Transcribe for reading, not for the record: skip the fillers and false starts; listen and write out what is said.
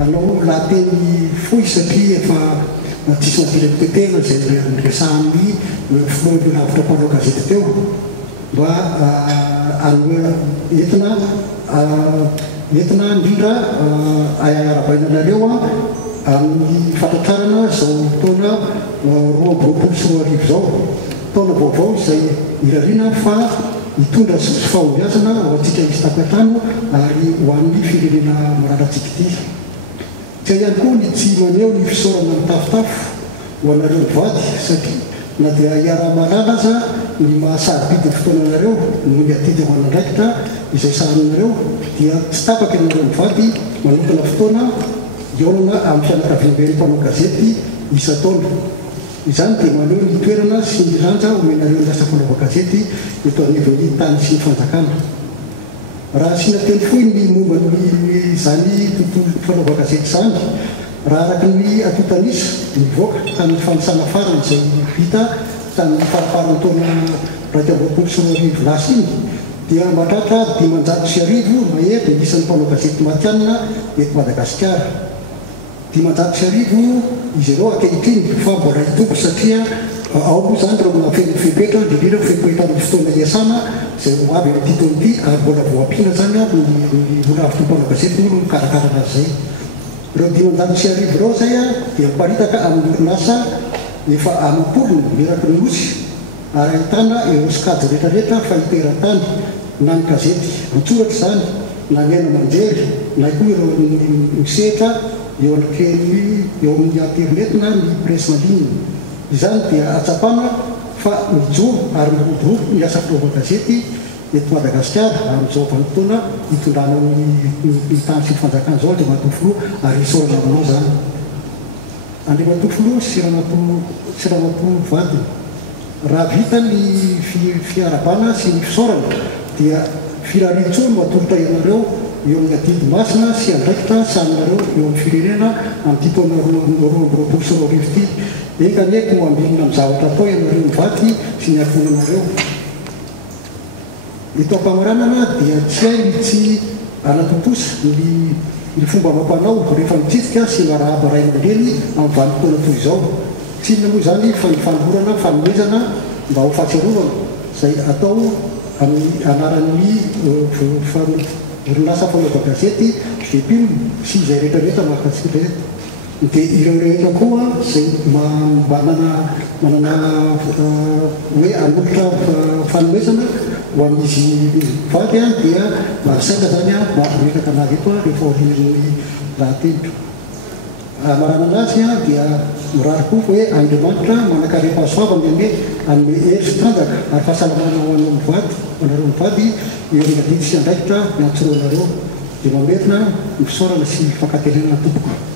anao lahateny fohy satria efa tsisy nampirepotetena zay resahany filohanavitra mpanao gazety teo mba entina indrindra arabainanareo amin'ny fantatrarana zao taona 2024 zao taona vaovao izay irariana fa hitondra fahombiazana ho antsika misy tapatrano ary ho an'ny firenena maranatsika ity. Tsy ihany koa ny tsy maneho ny fisaorana mitafotafo ho anareo mivady satria na dia iara-manana aza ny mahasarobidy fotoananareo no ny atidy ho anandraikitra izay sahananareo dia tsy tapaka anareo mivady manokana fotoana iaonana amin'ny fianakaviam-be mpanao gazety isa-taona. Izany dia maneho ny toerana sy ny ranja omenareo ny asa fanaova gazety eto anivon'ny tany sy ny fanjakana. Raha asiana teny fohy ny momba izany tontolo fanaova gazety izany, raha araka ny atotanisa mivoaka tamin'ny fanisana farany izay vita tamin'ny farafaran'ny taona 2024 lasa iny dia mahatratra 500,000 mahery ny isan'ny mpanao gazety matianina eto Madagasikara. 500,000 izy ireo ankehitriny fa mbola hitoko satria ao moa zany reo nafeny fepetra indrindra fepetra amin'ny fotoana iasana izay ho avy amin'ny titony ity ary mbola voampiana zany ny volavitry mpanao gazety moa no mikarakarana azy zay. Ireo 500,000 ireo zay dia miparitaka amin'ny orinasa efa amam-polony miraky ny nosy ary ahitana ireo sokajy rehetrarehetra fa hiteran-tany na ny gazety mitsoratra zany na ny aina manjery na koa ireo misehatra eo amin'ny internet na ny presse maligne. Izany dia atsapana fa mijoro ary mirodorobo ny asa fanaova gazety eto Madagasikara amin'izao vanim-potoana hitondrana ny tany sy ny fanjakana zao Andriamatoa ary isaorana aminao zany. Andriamatoa sy Ramatoa vady, raha vita ny fiarabana sy ny fisaorana dia firarian-tsony matolotra ianareo eo amin'ny adidy masina sy andraikitra saminareo eo amin'ny firenena amin'ny taona 2024 ity. Ekaneko ambinina amin'ny zavatra atao ianareo mivady sy ny akonanareo. Eto am-pamaranana dia tsy hay tsy anatotosa ny fomba amam-panao rehefa mitsitsika sy marahaba ray aman-dreny amin'ny vanim-potoana toy izao. Tsy inona moa zany fa ny fanolorana fanomezana mba ho fahatsiarovana izay atao amin'ny anaran'ny orinasa fanaova gazety GPIM sy izay rehetrarehetra mahakasika rehetra. Dia ireo rehetra koa izay manana hoe anolotra fanomezana ho amin'izy vady dia saika zany mahametaka anazy eto rehefa orinan'ny rahatevitra. Maranana azy dia mirary koa hoe Andriamanitra manakarefa-soavana amin'ny hery sy tanjaka ary fahasalamana ho anareo mivady eo amin'ny adidy sy andraikitra ny antsoroanareo dia mamerina ny fisaorana sy fankatelenana tompoko.